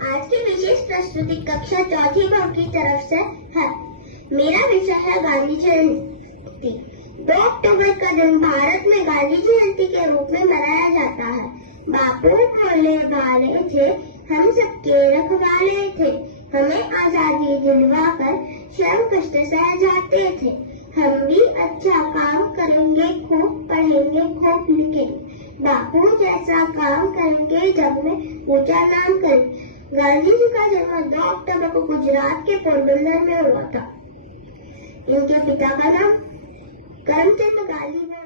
आज की विशेष प्रस्तुति कक्षा चौथी भाग की तरफ से है। मेरा विषय है गांधी जयंती। 2 अक्टूबर का दिन भारत में गांधी जयंती के रूप में मनाया जाता है। बापू भोले भाले थे, हम सबके रखवाले थे, हमें आजादी दिलवाकर श्रम कष्ट सह जाते थे। हम भी अच्छा काम करेंगे, खूब पढ़ेंगे, खूब लिखेंगे, बापू जैसा काम करेंगे, जग में ऊंचा नाम करेंगे। गांधी जी का जन्म 2 अक्टूबर को गुजरात के पोरबंदर में हुआ था। इनके पिता का नाम करमचंद गांधी है।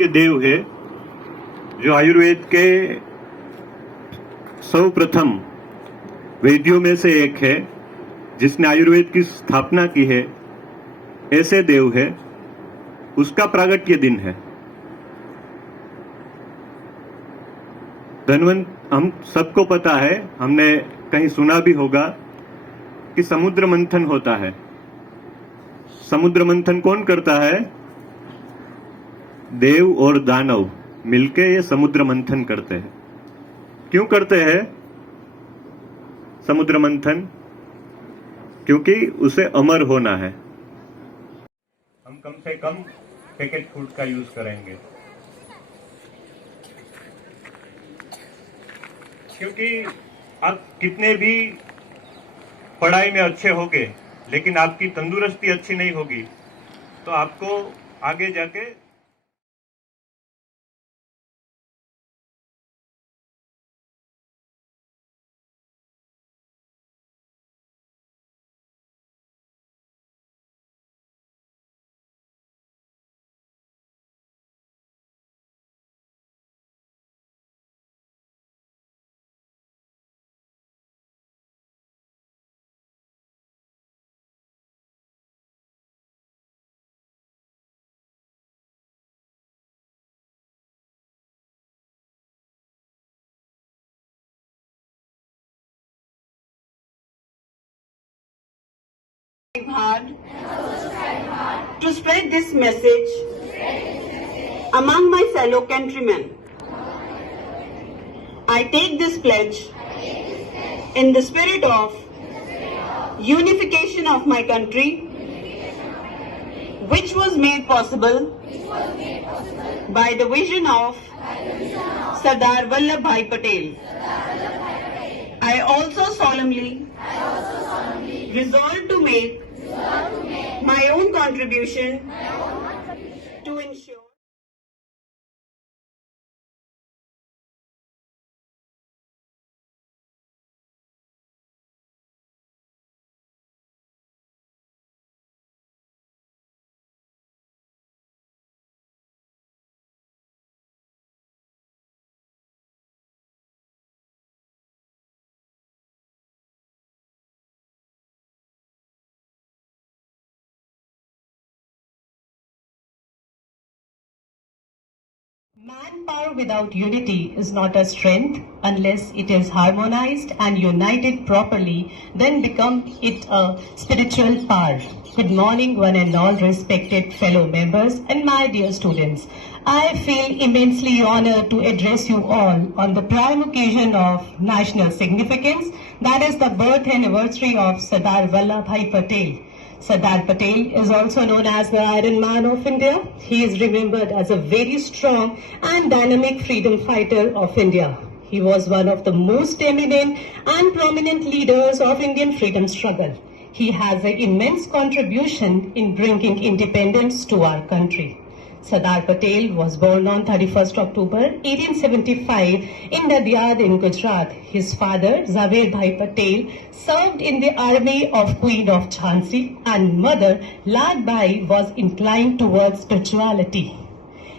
के देव है, जो आयुर्वेद के सर्वप्रथम वैद्यों में से एक है, जिसने आयुर्वेद की स्थापना की है, ऐसे देव है, उसका प्रागट्य दिन है। धनवंत, हम सबको पता है, हमने कहीं सुना भी होगा कि समुद्र मंथन होता है। समुद्र मंथन कौन करता है? देव और दानव मिलके ये समुद्र मंथन करते हैं। क्यों करते हैं समुद्र मंथन? क्योंकि उसे अमर होना है। हम कम से कम पैकेट फूड का यूज करेंगे, क्योंकि आप कितने भी पढ़ाई में अच्छे होगे, लेकिन आपकी तंदुरुस्ती अच्छी नहीं होगी तो आपको आगे जाके hard to spread this message among my fellow countrymen. I take this pledge in the spirit of unification of my country, which was made possible by the vision of Sardar Vallabhbhai Patel. I also solemnly resolve to make my own contribution to ensure manpower without unity is not a strength. Unless it is harmonized and united properly, then become it a spiritual power. Good morning, one and all respected fellow members and my dear students. I feel immensely honored to address you all on the prime occasion of national significance, that is the birth anniversary of Sardar Vallabhbhai Patel. Sardar Patel is also known as the Iron Man of India. He is remembered as a very strong and dynamic freedom fighter of India. He was one of the most eminent and prominent leaders of Indian freedom struggle. He has an immense contribution in bringing independence to our country. Sardar Patel was born on 31st October 1875 in Nadia in Gujarat. His father, Zaved Bhai Patel, served in the army of Queen of Jhansi, and mother, Lad Bhai, was inclined towards spirituality.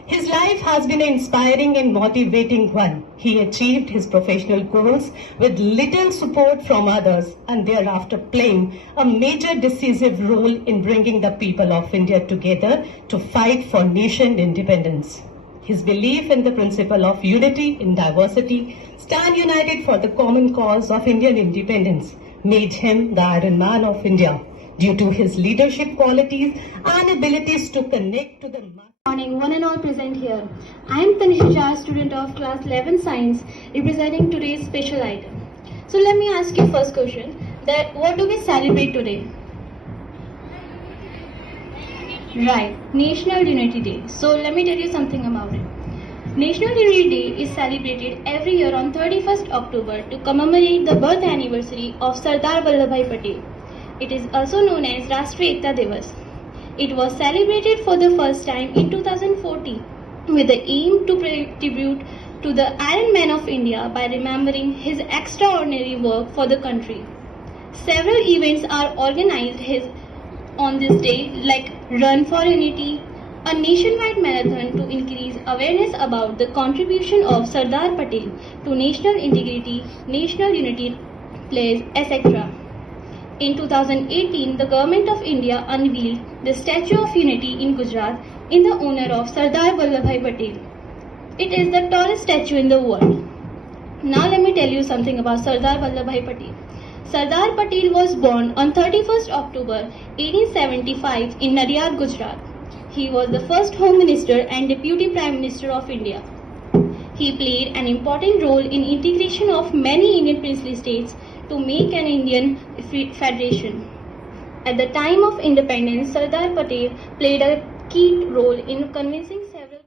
His life has been an inspiring and motivating one. He achieved his professional goals with little support from others and thereafter playing a major decisive role in bringing the people of India together to fight for nation independence. His belief in the principle of unity in diversity, stand united for the common cause of Indian independence, made him the Iron Man of India. Due to his leadership qualities and abilities to connect to the Morning, one and all present here. I am Tanisha Shah, student of class 11 science, representing today's special item. So let me ask you first question, that what do we celebrate today? Right, National Unity Day. So let me tell you something about it. National Unity Day is celebrated every year on 31st October to commemorate the birth anniversary of Sardar Vallabhbhai Patel. It is also known as Rashtriya Ekta Divas. It was celebrated for the first time in 2014 with the aim to pay tribute to the Iron Man of India by remembering his extraordinary work for the country. Several events are organized on this day, like Run for Unity, a nationwide marathon to increase awareness about the contribution of Sardar Patel to national integrity, national unity, pledge, etc. In 2018, the Government of India unveiled the Statue of Unity in Gujarat in the honor of Sardar Vallabhbhai Patel. It is the tallest statue in the world. Now let me tell you something about Sardar Vallabhbhai Patel. Sardar Patel was born on 31st October 1875 in Nadiyad, Gujarat. He was the first Home Minister and Deputy Prime Minister of India. He played an important role in integration of many Indian princely states to make an Indian federation. At the time of independence, Sardar Patel played a key role in convincing several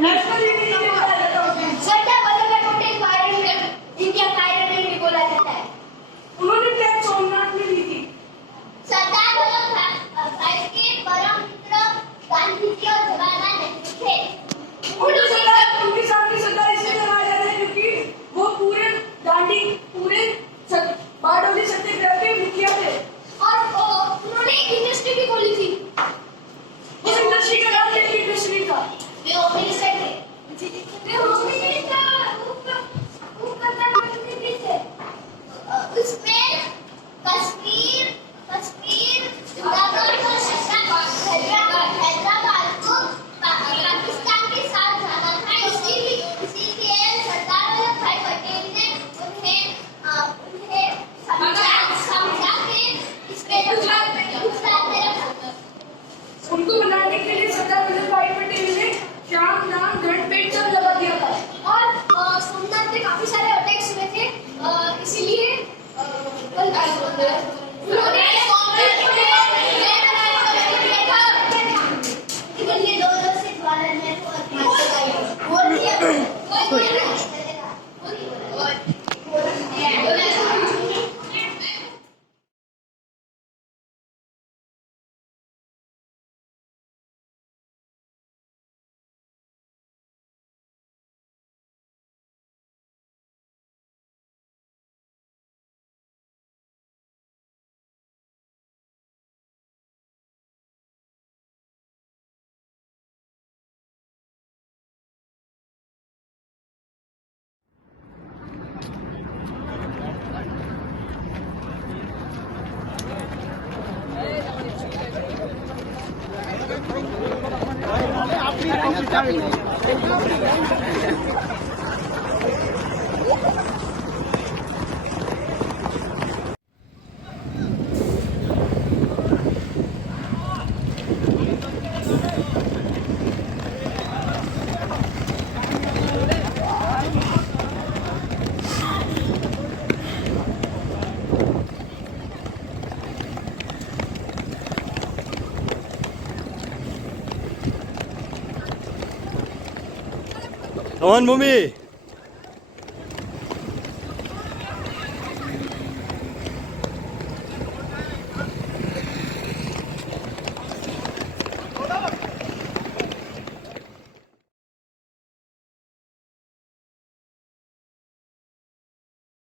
national unity day बोला जाता है। सरदार वल्लभ भाई Patel Bharat India का iron भी बोला जाता है। उन्होंने प्लेज सोमनाथ में ली थी। सरदार वल्लभ भाई के परम मित्र गांधी जी और जवाहरलाल नेहरू थे। उनके सामने सरदार इसलिए लगाया जाता है क्योंकि वो पूरे दांडी पूरे बारडोली सत्याग्रह के मुखिया थे और उन्होंने एक इंडस्ट्री भी खोली थी। उस इंडस्ट्री का नाम दिल्ली इंडस्ट्री था। वे होम मिनिस्टर थे। वे होम मिनिस्टर प्रधानमंत्री थे। उसमें कश्मीर हैदराबाद को पाकिस्तान के साथ जाना था। इसीलिए सरदार वल्लभ भाई पटेल ने उन्हें समझा के इसमें गुजरात में रखा था। उनको बनाने के लिए सरदार वल्लभ भाई पटेल ने श्याम नाम घंटपेट सब लगा दिया था और सोमनाथ में काफी सारे अटैक्स हुए थे। इसीलिए उन्होंने Come on, Bhumi.